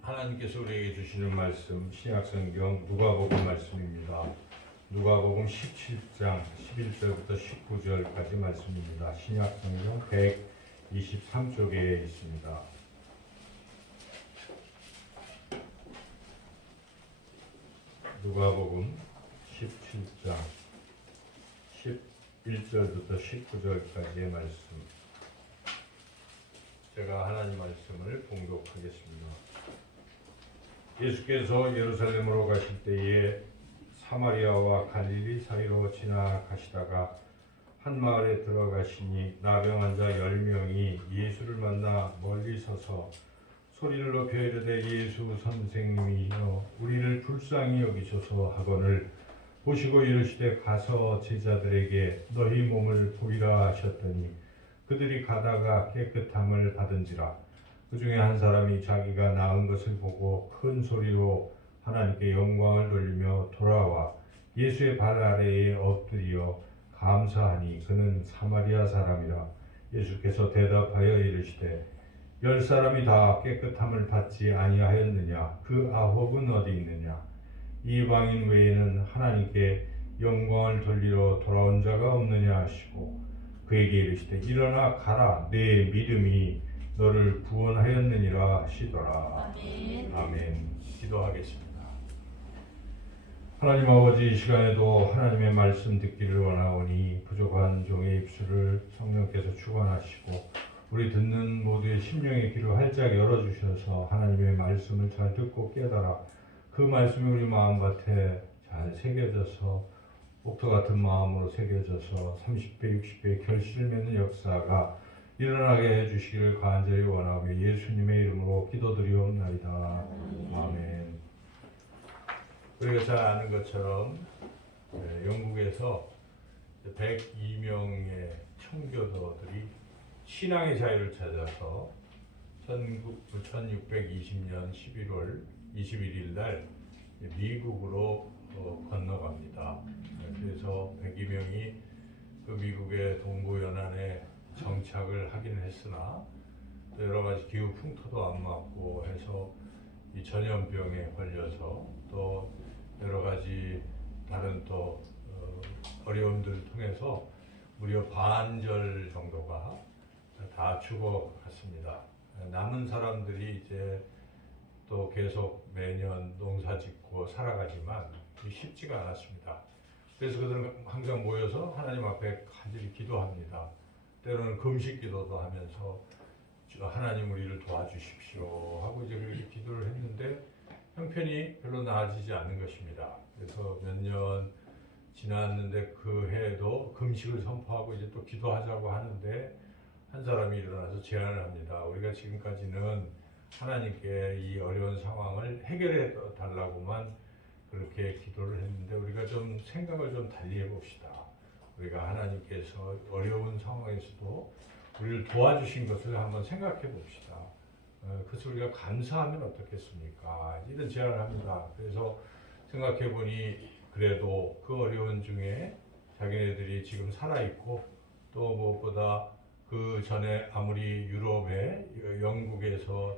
하나님께서 우리에게 주시는 말씀 신약성경 누가복음 말씀입니다. 누가복음 17장 11절부터 19절까지 말씀입니다. 신약성경 123쪽에 있습니다. 누가복음 17장 11절부터 19절까지의 말씀, 제가 하나님 말씀을 봉독하겠습니다. 예수께서 예루살렘으로 가실 때에 사마리아와 갈릴리 사이로 지나가시다가 한 마을에 들어가시니 나병 환자 10명이 예수를 만나 멀리 서서 소리를 높여 이르되 예수 선생님이여 우리를 불쌍히 여기소서 하거늘 보시고 이르시되 가서 제자들에게 너희 몸을 보이라 하셨더니 그들이 가다가 깨끗함을 받은지라. 그 중에 한 사람이 자기가 나은 것을 보고 큰 소리로 하나님께 영광을 돌리며 돌아와 예수의 발 아래에 엎드려 감사하니 그는 사마리아 사람이라. 예수께서 대답하여 이르시되 10사람이 다 깨끗함을 받지 아니하였느냐? 그 9은 어디 있느냐? 이방인 외에는 하나님께 영광을 돌리러 돌아온 자가 없느냐 하시고 그에게 이르시되 일어나 가라, 내 믿음이 너를 구원하였느니라 하시더라. 아멘. 아멘. 기도하겠습니다. 하나님 아버지, 이 시간에도 하나님의 말씀 듣기를 원하오니 부족한 종의 입술을 성령께서 주관하시고 우리 듣는 모두의 심령의 귀를 활짝 열어주셔서 하나님의 말씀을 잘 듣고 깨달아 그 말씀이 우리 마음밭에 잘 새겨져서 옥토 같은 마음으로 새겨져서 30배, 60배 결실을 맺는 역사가 일어나게 해주시기를 간절히 원하며 예수님의 이름으로 기도드리옵나이다. 아멘. 우리가 잘 아는 것처럼 영국에서 102명의 청교도들이 신앙의 자유를 찾아서 1620년 11월 21일 날 미국으로 건너갑니다. 그래서 102명이 그 미국의 동부 연안에 정착을 하기는 했으나 또 여러 가지 기후 풍토도 안 맞고 해서 이 전염병에 걸려서 또 여러 가지 다른 또 어려움들을 통해서 무려 반절 정도가 다 죽어갔습니다. 남은 사람들이 이제 또 계속 매년 농사 짓고 살아가지만 쉽지가 않았습니다. 그래서 그들은 항상 모여서 하나님 앞에 간절히 기도합니다. 때로는 금식 기도도 하면서 하나님 우리를 도와주십시오 하고 이제 그렇게 기도를 했는데 형편이 별로 나아지지 않는 것입니다. 그래서 몇 년 지났는데 그 해에도 금식을 선포하고 이제 또 기도하자고 하는데 한 사람이 일어나서 제안을 합니다. 우리가 지금까지는 하나님께 이 어려운 상황을 해결해 달라고만 그렇게 기도를 했는데 우리가 좀 생각을 좀 달리 해봅시다. 우리가 하나님께서 어려운 상황에서도 우리를 도와주신 것을 한번 생각해 봅시다. 그래서 우리가 감사하면 어떻겠습니까? 이런 제안을 합니다. 그래서 생각해 보니 그래도 그 어려운 중에 자기네들이 지금 살아있고 또 무엇보다 그 전에 아무리 유럽에 영국에서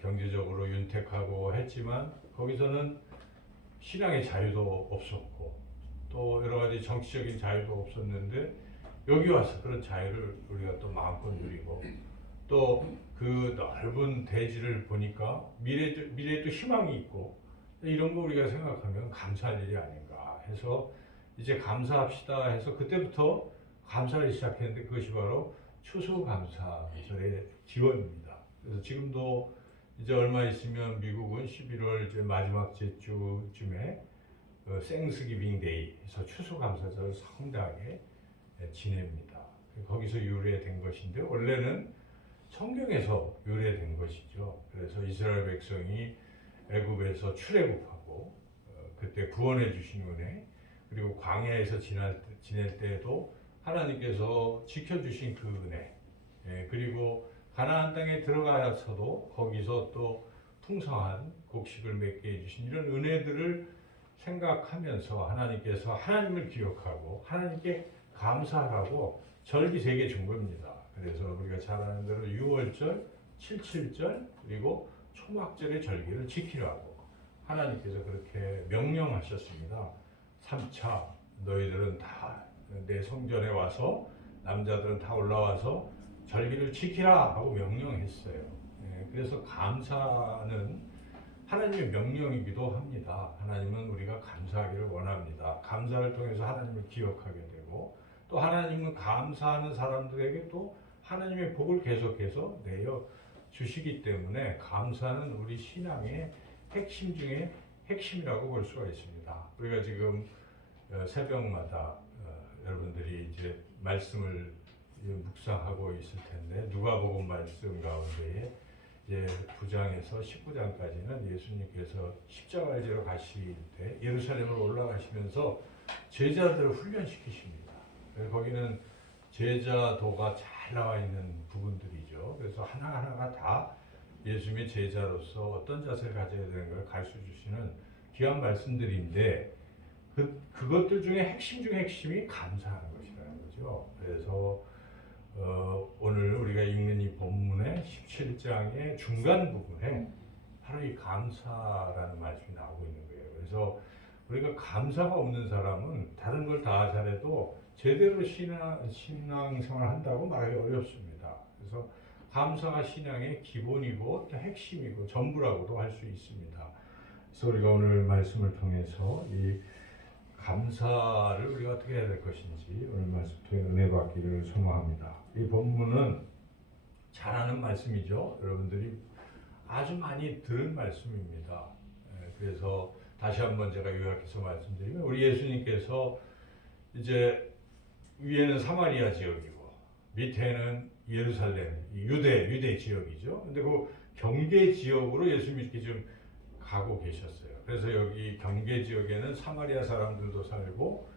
경제적으로 윤택하고 했지만 거기서는 신앙의 자유도 없었고 또 여러 가지 정치적인 자유도 없었는데 여기 와서 그런 자유를 우리가 또 마음껏 누리고 또 그 넓은 대지를 보니까 미래에 또 희망이 있고 이런 거 우리가 생각하면 감사할 일이 아닌가 해서 이제 감사합시다 해서 그때부터 감사를 시작했는데 그것이 바로 추수감사절의 기원입니다. 그래서 지금도 이제 얼마 있으면 미국은 11월 이제 마지막 주쯤에 생스기빙 데이에서 추수감사절을 성대하게 지냅니다. 거기서 유래된 것인데 원래는 성경에서 유래된 것이죠. 그래서 이스라엘 백성이 애굽에서 출애굽하고 그때 구원해 주신 은혜 그리고 광야에서 지낼 때에도 하나님께서 지켜주신 그 은혜 그리고 가나안 땅에 들어가서도 거기서 또 풍성한 곡식을 맺게 해주신 이런 은혜들을 생각하면서 하나님께서 하나님을 기억하고 하나님께 감사하라고 절기 3개 준 겁니다. 그래서 우리가 잘 아는 대로 6월절, 77절 그리고 초막절의 절기를 지키라고 하나님께서 그렇게 명령하셨습니다. 3차 너희들은 다 내 성전에 와서 남자들은 다 올라와서 절기를 지키라 하고 명령했어요. 그래서 감사는 하나님의 명령이기도 합니다. 하나님은 우리가 감사하기를 원합니다. 감사를 통해서 하나님을 기억하게 되고 또 하나님은 감사하는 사람들에게 또 하나님의 복을 계속해서 내어 주시기 때문에 감사는 우리 신앙의 핵심 중에 핵심이라고 볼 수가 있습니다. 우리가 지금 새벽마다 여러분들이 이제 말씀을 묵상하고 있을 텐데 누가복음 말씀 가운데에 이제 9장에서 19장까지는 예수님께서 십자가를 지러 가실 때 예루살렘으로 올라가시면서 제자들을 훈련시키십니다. 거기는 제자도가 잘 나와 있는 부분들이죠. 그래서 하나하나가 다 예수님의 제자로서 어떤 자세를 가져야 되는 걸 가르쳐 주시는 귀한 말씀들인데 그것들 중에 핵심 중에 핵심이 감사하는 것이라는 거죠. 그래서 오늘 우리가 읽는 이 본문의 17장의 중간 부분에 바로 이 감사라는 말씀이 나오고 있는 거예요. 그래서 우리가 감사가 없는 사람은 다른 걸 다 잘해도 제대로 신앙생활을 한다고 말하기 어렵습니다. 그래서 감사가 신앙의 기본이고 또 핵심이고 전부라고도 할 수 있습니다. 그래서 우리가 오늘 말씀을 통해서 이 감사를 우리가 어떻게 해야 될 것인지 오늘 말씀 통해 은혜 받기를 소망합니다. 이 본문은 잘 아는 말씀이죠. 여러분들이 아주 많이 들은 말씀입니다. 그래서 다시 한번 제가 요약해서 말씀드리면 우리 예수님께서 이제 위에는 사마리아 지역이고 밑에는 예루살렘, 유대 지역이죠. 근데 그 경계 지역으로 예수님이 이렇게 좀 가고 계셨어요. 그래서 여기 경계 지역에는 사마리아 사람들도 살고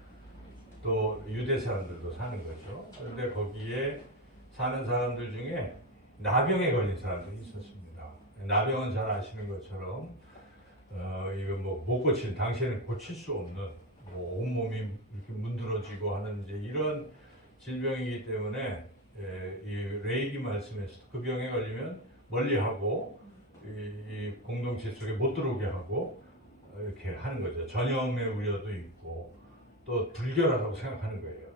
또 유대 사람들도 사는 거죠. 그런데 거기에 사는 사람들 중에 나병에 걸린 사람들이 있었습니다. 나병은 잘 아시는 것처럼 이거 뭐 못 고치는 당시에는 고칠 수 없는 뭐 온몸이 이렇게 문드러지고 하는 이제 이런 질병이기 때문에 이 레이기 말씀에서 그 병에 걸리면 멀리하고 이 공동체 속에 못 들어오게 하고 이렇게 하는 거죠. 전염의 우려도 있고 또 불결하다고 생각하는 거예요.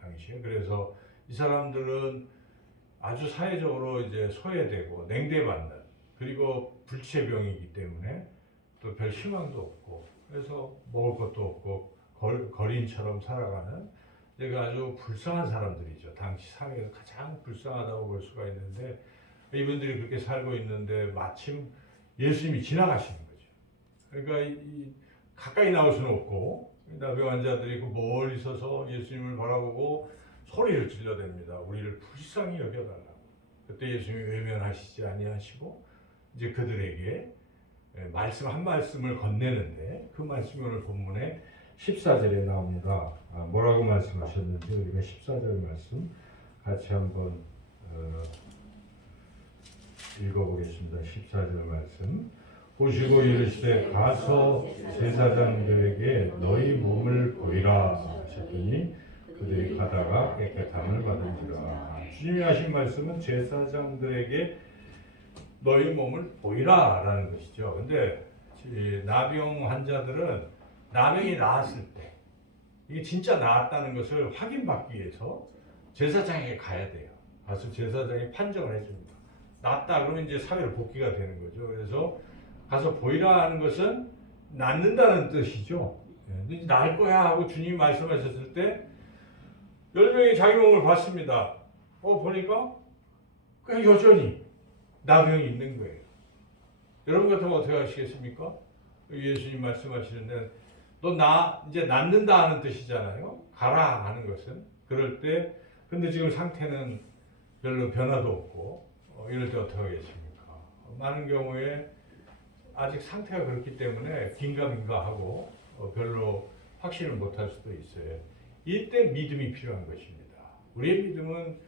당시에. 그래서 이 사람들은 아주 사회적으로 이제 소외되고 냉대받는 그리고 불치병이기 때문에 또 별 희망도 없고 그래서 먹을 것도 없고 거린처럼 살아가는 내가 아주 불쌍한 사람들이죠. 당시 사회에서 가장 불쌍하다고 볼 수가 있는데 이분들이 그렇게 살고 있는데 마침 예수님이 지나가시는 거죠. 그러니까 가까이 나올 수는 없고 나병 환자들이 그 멀리 서서 예수님을 바라보고 소리를 질러댑니다. 우리를 불쌍히 여겨달라고. 그때 예수님이 외면하시지 아니하시고 이제 그들에게 말씀 한 말씀을 건네는데 그 말씀이 오늘 본문에 14절에 나옵니다. 뭐라고 말씀하셨는지 우리가 14절 말씀 같이 한번 읽어보겠습니다. 14절 말씀. 보시고 이르시되 가서 제사장들에게 너희 몸을 보이라 하셨더니 그들이 가다가 깨끗함을 받은지라. 주님이 하신 말씀은 제사장들에게 너희 몸을 보이라 라는 것이죠. 근데 나병 환자들은 나병이 나았을 때 이게 진짜 나았다는 것을 확인받기 위해서 제사장에게 가야 돼요. 가서 제사장이 판정을 해줍니다. 낫다 그러면 이제 사회로 복귀가 되는 거죠. 그래서 가서 보이라 하는 것은 낫는다는 뜻이죠. 나을 거야 하고 주님이 말씀하셨을 때 10명이 자기 몸을 봤습니다. 보니까 그냥 여전히 나병이 있는 거예요. 여러분 같으면 어떻게 하시겠습니까? 예수님 말씀하시는데 너 이제 낫는다 하는 뜻이잖아요. 가라 하는 것은. 그럴 때 근데 지금 상태는 별로 변화도 없고 이럴 때 어떻게 하겠습니까? 많은 경우에 아직 상태가 그렇기 때문에 긴가민가하고 별로 확신을 못할 수도 있어요. 이때 믿음이 필요한 것입니다. 우리의 믿음은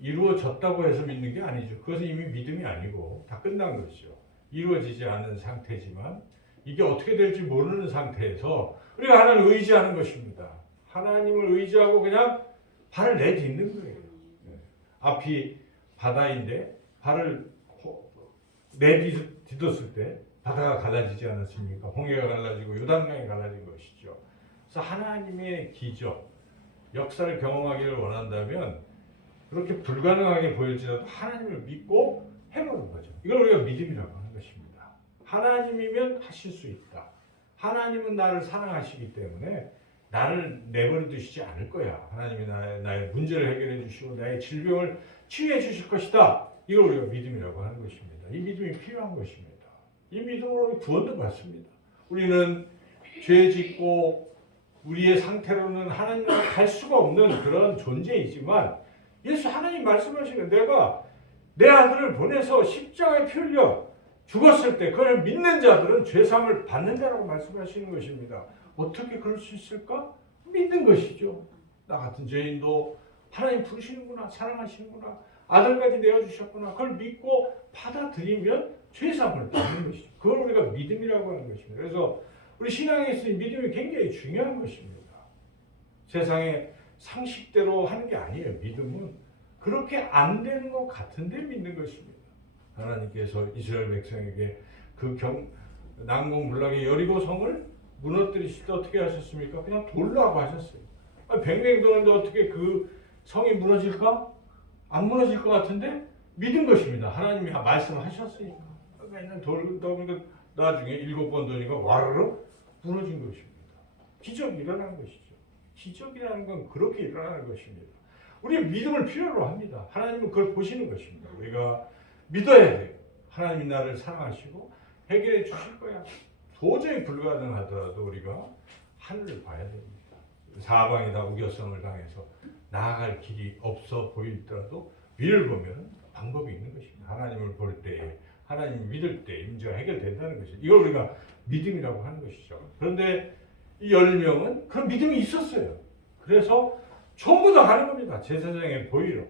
이루어졌다고 해서 믿는 게 아니죠. 그것은 이미 믿음이 아니고 다 끝난 것이죠. 이루어지지 않은 상태지만 이게 어떻게 될지 모르는 상태에서 우리가 하나님을 의지하는 것입니다. 하나님을 의지하고 그냥 발을 내딛는 거예요. 앞이 바다인데 발을 뒤덮을 때 바다가 갈라지지 않았습니까? 홍해가 갈라지고 요단강이 갈라진 것이죠. 그래서 하나님의 기적, 역사를 경험하기를 원한다면 그렇게 불가능하게 보일지라도 하나님을 믿고 해보는 거죠. 이걸 우리가 믿음이라고 하는 것입니다. 하나님이면 하실 수 있다. 하나님은 나를 사랑하시기 때문에 나를 내버려 두시지 않을 거야. 하나님이 나의 문제를 해결해 주시고 나의 질병을 치유해 주실 것이다. 이걸 우리가 믿음이라고 하는 것입니다. 이 믿음이 필요한 것입니다. 이 믿음으로 구원도 받습니다. 우리는 죄 짓고 우리의 상태로는 하나님과 갈 수가 없는 그런 존재이지만 예수 하나님 말씀하시는 내가 내 아들을 보내서 십자가에 피 흘려 죽었을 때 그걸 믿는 자들은 죄사함을 받는다라고 말씀하시는 것입니다. 어떻게 그럴 수 있을까? 믿는 것이죠. 나 같은 죄인도 하나님 부르시는구나, 사랑하시는구나, 아들까지 내어주셨구나. 그걸 믿고 받아들이면 죄사함을 받는 것이죠. 그걸 우리가 믿음이라고 하는 것입니다. 그래서 우리 신앙에 있으니 믿음이 굉장히 중요한 것입니다. 세상의 상식대로 하는 게 아니에요. 믿음은 그렇게 안 되는 것 같은데 믿는 것입니다. 하나님께서 이스라엘 백성에게 그 난공불락의 여리고 성을 무너뜨리실 때 어떻게 하셨습니까? 그냥 돌로 하고 하셨어요. 뱅뱅 도는데 어떻게 그 성이 무너질까? 안 무너질 것 같은데 믿은 것입니다. 하나님이 말씀하셨으니까. 맨날 돌다 나중에 7번 도니까 와르르 무너진 것입니다. 기적이 일어나는 것이죠. 기적이라는 건 그렇게 일어나는 것입니다. 우리의 믿음을 필요로 합니다. 하나님은 그걸 보시는 것입니다. 우리가 믿어야 돼요. 하나님이 나를 사랑하시고 해결해 주실 거야. 도저히 불가능하더라도 우리가 하늘을 봐야 됩니다. 사방이 다 우겨성을 당해서 나아갈 길이 없어 보이더라도 위를 보면 방법이 있는 것입니다. 하나님을 볼 때에, 하나님을 믿을 때 문제가 해결된다는 것이죠. 이걸 우리가 믿음이라고 하는 것이죠. 그런데 이 10명은 그런 믿음이 있었어요. 그래서 전부 다 가는 겁니다. 제사장의 보이로.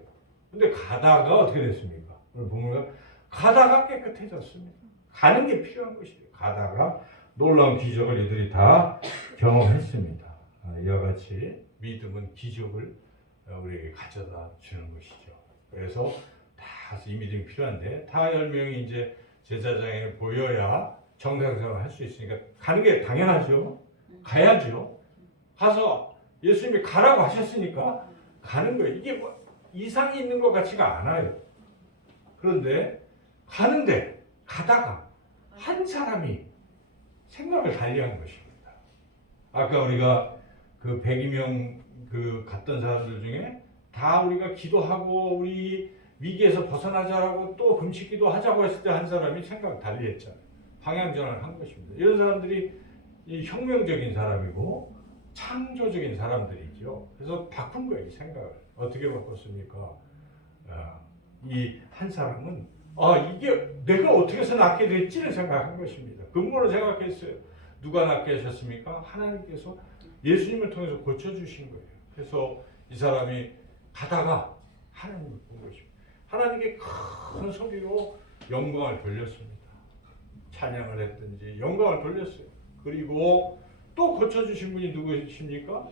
근데 가다가 어떻게 됐습니까? 오늘 보면 가다가 깨끗해졌습니다. 가는 게 필요한 것이에요. 가다가 놀라운 기적을 이들이 다 경험했습니다. 이와 같이 믿음은 기적을 우리에게 가져다 주는 것이죠. 그래서 다 이 믿음이 필요한데 다 10명이 이제 제사장에 보여야 정상적으로 할 수 있으니까 가는 게 당연하죠. 가야죠. 가서 예수님이 가라고 하셨으니까 가는 거예요. 이게 뭐 이상이 있는 것 같지가 않아요. 그런데 가는데 가다가 한 사람이 생각을 달리한 것입니다. 아까 우리가 그 102명 그 갔던 사람들 중에 다 우리가 기도하고 우리 위기에서 벗어나자라고 또 금식기도 하자고 했을 때 한 사람이 생각을 달리했잖아요. 방향전환을 한 것입니다. 이런 사람들이 이 혁명적인 사람이고 창조적인 사람들이죠. 그래서 바꾼 거예요. 이 생각을. 어떻게 바꿨습니까? 이 한 사람은 이게 내가 어떻게 해서 낫게 될지를 생각한 것입니다. 근본을 생각했어요. 누가 낫게 하셨습니까? 하나님께서 예수님을 통해서 고쳐주신 거예요. 그래서 이 사람이 가다가 하나님을 본 것입니다. 하나님께 큰 소리로 영광을 돌렸습니다. 찬양을 했든지 영광을 돌렸어요. 그리고 또 고쳐주신 분이 누구십니까?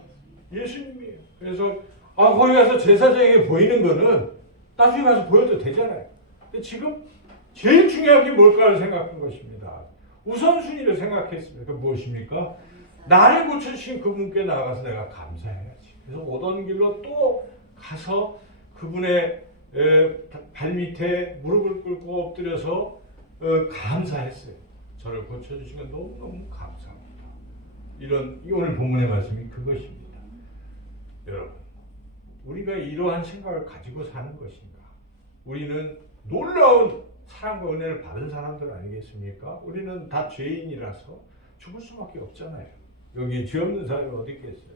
예수님이에요. 그래서 거기 가서 제사장에게 보이는 거는 나중에 가서 보여도 되잖아요. 근데 지금 제일 중요한 게 뭘까를 생각한 것입니다. 우선순위를 생각했습니다. 그 무엇입니까? 나를 고쳐주신 그분께 나아가서 내가 감사해야지. 그래서 오던 길로 또 가서 그분의 발밑에 무릎을 꿇고 엎드려서 감사했어요. 저를 고쳐주신 건 너무너무 감사합니다. 이 오늘 본문의 말씀이 그것입니다. 여러분, 우리가 이러한 생각을 가지고 사는 것인가? 우리는 놀라운 사랑과 은혜를 받은 사람들 아니겠습니까? 우리는 다 죄인이라서 죽을 수밖에 없잖아요. 여기 죄 없는 사람이 어디 있겠어요?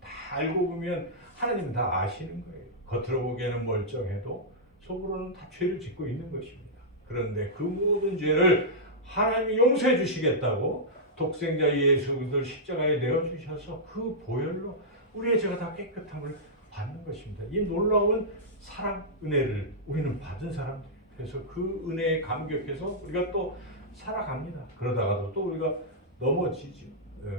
다 알고 보면 하나님은 다 아시는 거예요. 겉으로 보기에는 멀쩡해도 속으로는 다 죄를 짓고 있는 것입니다. 그런데 그 모든 죄를 하나님이 용서해 주시겠다고 독생자 예수 그리스도를 십자가에 내어주셔서 그 보혈로 우리의 죄가 다 깨끗함을 받는 것입니다. 이 놀라운 사랑, 은혜를 우리는 받은 사람들이에요. 그래서 그 은혜에 감격해서 우리가 또 살아갑니다. 그러다가도 또 우리가 넘어지죠.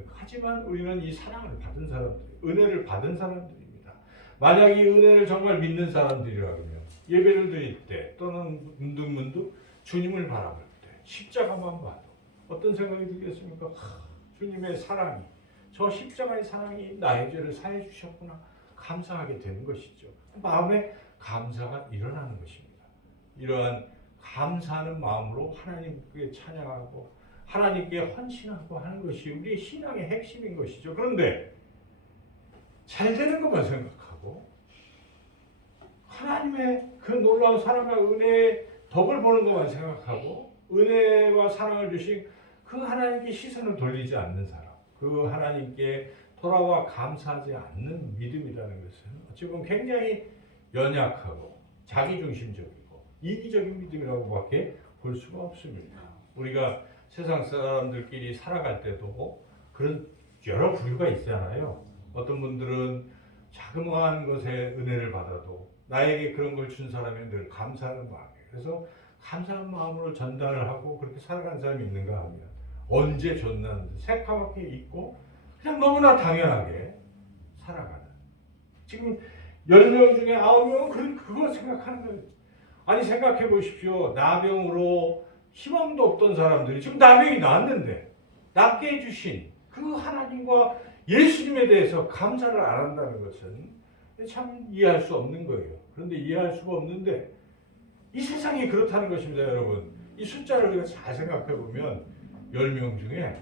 하지만 우리는 이 사랑을 받은 사람들, 은혜를 받은 사람들입니다. 만약 이 은혜를 정말 믿는 사람들이라면 예배를 드릴 때 또는 문득문득 주님을 바라볼 때, 십자가만 봐도 어떤 생각이 들겠습니까? 주님의 사랑이, 저 십자가의 사랑이 나의 죄를 사해 주셨구나 감사하게 되는 것이죠. 마음에 감사가 일어나는 것입니다. 이러한 감사하는 마음으로 하나님께 찬양하고 하나님께 헌신하고 하는 것이 우리의 신앙의 핵심인 것이죠. 그런데 잘 되는 것만 생각하고 하나님의 그 놀라운 사랑과 은혜의 덕을 보는 것만 생각하고 은혜와 사랑을 주신 그 하나님께 시선을 돌리지 않는 사람, 그 하나님께 돌아와 감사하지 않는 믿음이라는 것은 어찌 보면 굉장히 연약하고 자기중심적이고 이기적인 믿음이라고밖에 볼 수가 없습니다. 우리가 세상 사람들끼리 살아갈 때도 그런 여러 부류가 있잖아요. 어떤 분들은 자그마한 것에 은혜를 받아도 나에게 그런 걸 준 사람이 늘 감사하는 마음이에요. 그래서 감사하는 마음으로 전달을 하고 그렇게 살아가는 사람이 있는가 하면 언제 줬는지 새까맣게 잊고 그냥 너무나 당연하게 살아가는. 지금 10명 중에 9명은 그거 생각하는 거예요. 아니 생각해 보십시오. 나병으로 희망도 없던 사람들이 지금 나병이 나았는데 낫게 해주신 그 하나님과 예수님에 대해서 감사를 안 한다는 것은 참 이해할 수 없는 거예요. 그런데 이해할 수가 없는데 이 세상이 그렇다는 것입니다, 여러분. 이 숫자를 우리가 잘 생각해 보면 10명 중에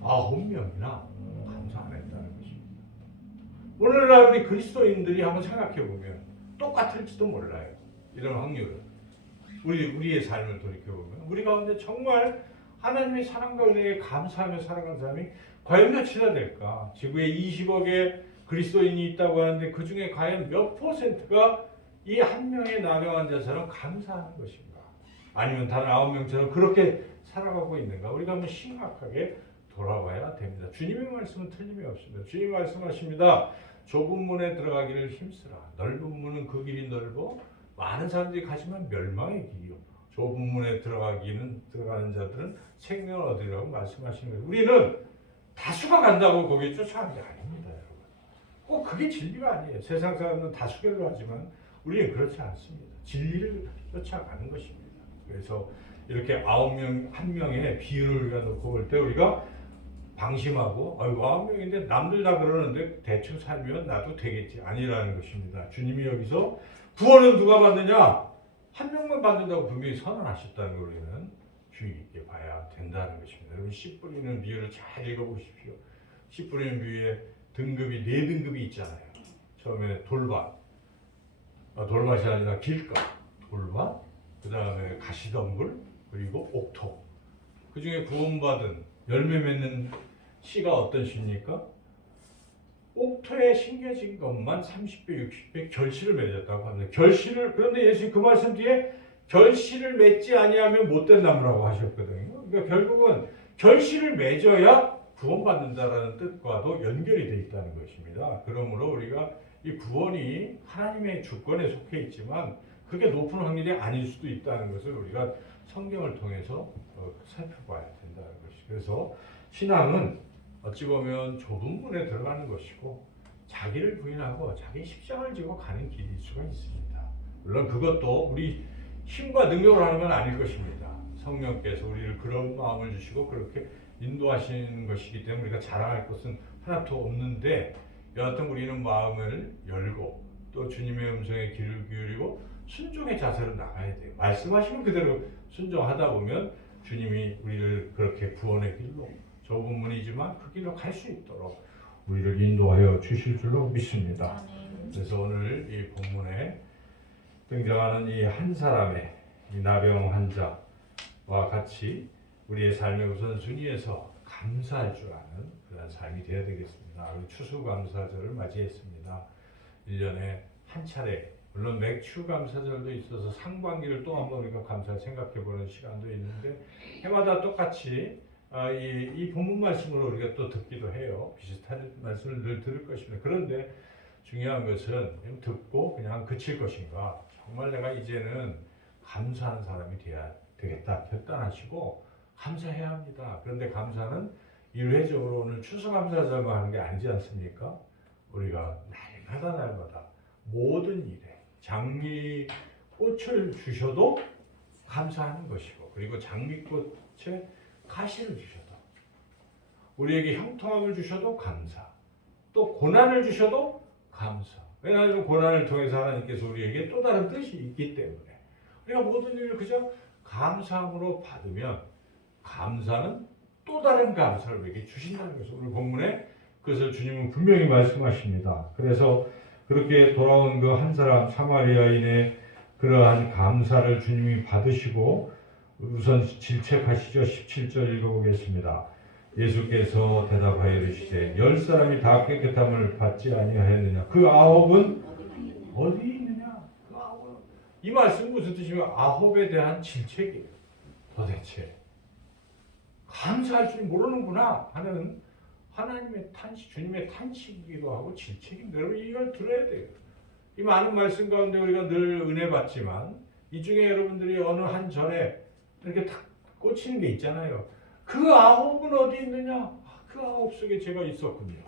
9명이나 감사 안 했다는 것입니다. 오늘날 우리 그리스도인들이 한번 생각해 보면 똑같을지도 몰라요. 이런 확률은. 우리의 삶을 돌이켜 보면 우리 가운데 정말 하나님의 사랑과 은혜에 감사하며 살아가는 사람이 과연 몇이나 될까? 지구에 20억의 그리스도인이 있다고 하는데 그 중에 과연 몇 퍼센트가 이 한 명의 나병 환자처럼 감사하는 것인가? 아니면 다른 9명처럼 그렇게 살아가고 있는가? 우리가 한번 심각하게 돌아봐야 됩니다. 주님의 말씀은 틀림이 없습니다. 주님 말씀하십니다. 좁은 문에 들어가기를 힘쓰라. 넓은 문은 그 길이 넓어 많은 사람들이 가지만 멸망의 길이요. 좁은 문에 들어가는 자들은 생명을 얻으리라고 말씀하시는 거예요. 우리는 다수가 간다고 거기에 쫓아가는 게 아닙니다, 여러분. 꼭 그게 진리가 아니에요. 세상 사람은 다수결로 하지만 우리는 그렇지 않습니다. 진리를 쫓아가는 것입니다. 그래서 이렇게 9명, 1명의 비율을 우리가 놓고 볼 때 우리가 방심하고 아이고 9명인데 남들 다 그러는데 대충 살면 나도 되겠지 아니라는 것입니다. 주님이 여기서 구원은 누가 받느냐? 한 명만 받는다고 분명히 선언하셨다는 걸 우리는 주의 깊게 봐야 된다는 것입니다. 여러분 씨 뿌리는 비유를 잘 읽어보십시오. 씨 뿌리는 비유에 등급이 4등급이 있잖아요. 처음에 돌밭, 돌밭이 아니라 길가, 돌밭, 그 다음에 가시덤불, 그리고 옥토. 그 중에 구원받은 열매 맺는 씨가 어떤 씨입니까? 옥토에 심겨진 것만 30배, 60배 결실을 맺었다고 합니다. 그런데 예수님 그 말씀 뒤에 결실을 맺지 아니하면 못된 나무라고 하셨거든요. 그러니까 결국은 결실을 맺어야 구원받는다라는 뜻과도 연결이 되어 있다는 것입니다. 그러므로 우리가 이 구원이 하나님의 주권에 속해 있지만 그게 높은 확률이 아닐 수도 있다는 것을 우리가 성경을 통해서 살펴봐야 된다는 것이죠. 그래서 신앙은 어찌 보면 좁은 문에 들어가는 것이고 자기를 부인하고 자기 십자가를 지고 가는 길일 수가 있습니다. 물론 그것도 우리 힘과 능력으로 하는 건 아닐 것입니다. 성령께서 우리를 그런 마음을 주시고 그렇게 인도하시는 것이기 때문에 우리가 자랑할 것은 하나도 없는데 여하튼 우리는 마음을 열고 또 주님의 음성에 귀를 기울이고 순종의 자세로 나가야 돼요. 말씀하시면 그대로 순종하다 보면 주님이 우리를 그렇게 구원의 길로 좁은 문이지만 그 길로 갈 수 있도록 우리를 인도하여 주실 줄로 믿습니다. 그래서 오늘 이 본문에 등장하는 이 한 사람의 이 나병 환자와 같이 우리의 삶의 우선순위에서 감사할 줄 아는 그런 삶이 되어야 되겠습니다. 우리 추수감사절을 맞이했습니다. 1년에 한 차례, 물론 맥추감사절도 있어서 상반기를 또 한번 우리가 감사 생각해보는 시간도 있는데 해마다 똑같이 이 본문 말씀으로 우리가 또 듣기도 해요. 비슷한 말씀을 늘 들을 것입니다. 그런데 중요한 것은 듣고 그냥 그칠 것인가, 정말 내가 이제는 감사하는 사람이 돼야 되겠다 결단하시고 감사해야 합니다. 그런데 감사는 일회적으로 오늘 추수감사절만 하는 게 아니지 않습니까? 우리가 날마다 모든 일에 장미꽃을 주셔도 감사하는 것이고, 그리고 장미꽃이 도대체 가시를 주셔도, 우리에게 형통함을 주셔도 감사, 또 고난을 주셔도 감사. 왜냐하면 고난을 통해서 하나님께서 우리에게 또 다른 뜻이 있기 때문에 우리가 모든 일을 그저 감사함으로 받으면 감사는 또 다른 감사를 우리에게 주신다는 것을 오늘 본문에 그것을 주님은 분명히 말씀하십니다. 그래서 그렇게 돌아온 그 한 사람 사마리아인의 그러한 감사를 주님이 받으시고 우선 질책하시죠. 17절 읽어보겠습니다. 예수께서 대답하여 이르시되 10사람이 다 깨끗함을 받지 아니하였느냐? 그 9은 어디 있느냐? 그 9은. 이 말씀은 무슨 뜻이냐면 9에 대한 질책이에요. 도대체 감사할 줄 모르는구나 하는 하나님의 탄식, 주님의 탄식이기도 하고 질책입니다. 여러분 이걸 들어야 돼요. 이 많은 말씀 가운데 우리가 늘 은혜 받지만 이 중에 여러분들이 어느 한 절에 이렇게 탁 꽂히는 게 있잖아요. 그 9은 어디 있느냐? 그 9 속에 제가 있었군요.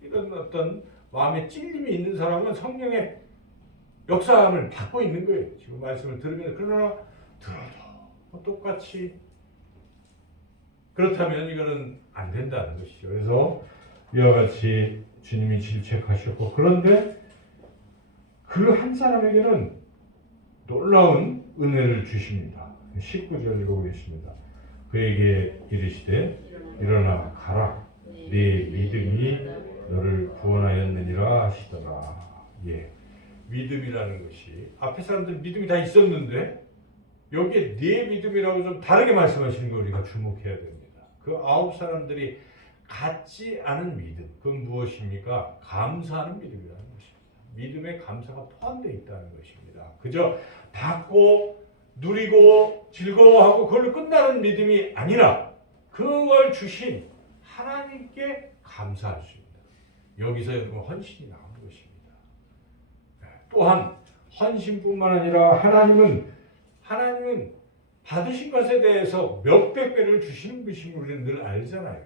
이런 어떤 마음에 찔림이 있는 사람은 성령의 역사함을 받고 있는 거예요. 지금 말씀을 들으면. 그러나 들어도 똑같이 그렇다면 이거는 안 된다는 것이죠. 그래서 이와 같이 주님이 질책하셨고, 그런데 그 한 사람에게는 놀라운 은혜를 주십니다. 19절 읽어보겠습니다. 그에게 이르시되 일어나 가라, 네 믿음이 너를 구원하였느니라 하시더라. 예, 믿음이라는 것이 앞에 사람들 믿음이 다 있었는데 여기에 네 믿음이라고 좀 다르게 말씀하시는 걸 우리가 주목해야 됩니다. 그 9 사람들이 갖지 않은 믿음, 그건 무엇입니까? 감사하는 믿음이라는 것입니다. 믿음에 감사가 포함되어 있다는 것입니다. 그저 받고 누리고 즐거워하고 그걸로 끝나는 믿음이 아니라 그걸 주신 하나님께 감사할 수 있는, 여기서 여러분 헌신이 나오는 것입니다. 또한 헌신뿐만 아니라 하나님은 받으신 것에 대해서 몇백 배를 주시는 것임을 우리는 늘 알잖아요.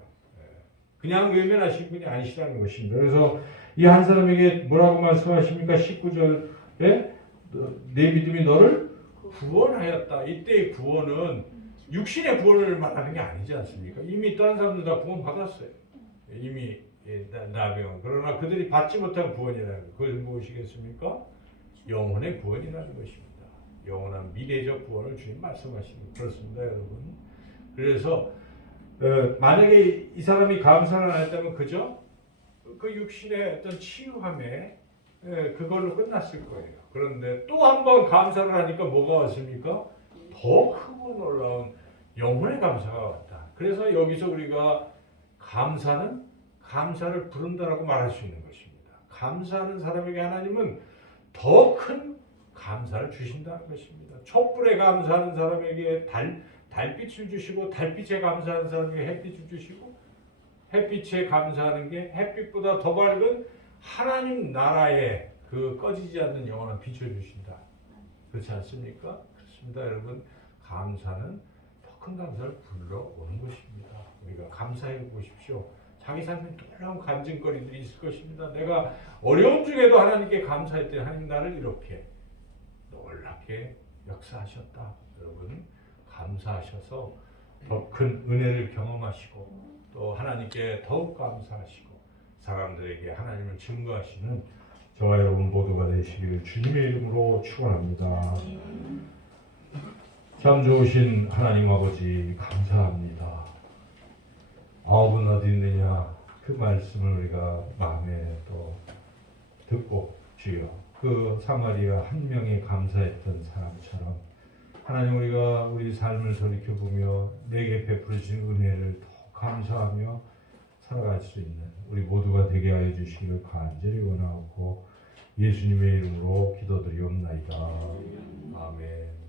그냥 외면하신 분이 아니시라는 것입니다. 그래서 이 한 사람에게 뭐라고 말씀하십니까? 19절에 내 믿음이 너를 구원하였다. 이때의 구원은 육신의 구원을 말하는 게 아니지 않습니까? 이미 다른 사람들 다 구원 받았어요. 이미 나병. 그러나 그들이 받지 못한 구원이라는 것, 그것은 무엇이겠습니까? 영혼의 구원이라는 것입니다. 영원한 미래적 구원을 주님 말씀하시는, 그렇습니다, 여러분. 그래서 만약에 이 사람이 감사를 안 했다면 그저 그 육신의 어떤 치유함에 그걸로 끝났을 거예요. 그런데 또 한 번 감사를 하니까 뭐가 왔습니까? 더 크고 놀라운 영혼의 감사가 왔다. 그래서 여기서 우리가 감사를 부른다라고 말할 수 있는 것입니다. 감사하는 사람에게 하나님은 더 큰 감사를 주신다는 것입니다. 촛불에 감사하는 사람에게 달빛을 주시고, 달빛에 감사하는 사람에게 햇빛을 주시고, 햇빛에 감사하는 게 햇빛보다 더 밝은 하나님 나라의 그 꺼지지 않는 영원한 빛을 주신다. 그렇지 않습니까? 그렇습니다, 여러분. 감사는 더 큰 감사를 불러오는 것입니다. 우리가 감사해 보십시오. 자기 삶에 놀라운 간증거리들이 있을 것입니다. 내가 어려운 중에도 하나님께 감사했더니 하나님 나를 이렇게 놀랍게 역사하셨다. 여러분, 감사하셔서 더 큰 은혜를 경험하시고 또 하나님께 더욱 감사하시고 사람들에게 하나님을 증거하시는 저와 여러분 모두가 되시기를 주님의 이름으로 축원합니다. 참 좋으신 하나님 아버지 감사합니다. 9은 어디 있느냐, 그 말씀을 우리가 마음에 또 듣고 주여, 그 사마리아 한 명이 감사했던 사람처럼 하나님 우리가 우리 삶을 돌이켜보며 내게 베풀어 주신 은혜를 더 감사하며 살아갈 수 있는 우리 모두가 되게 하여 주시기를 간절히 원하고 예수님의 이름으로 기도드리옵나이다. 아멘.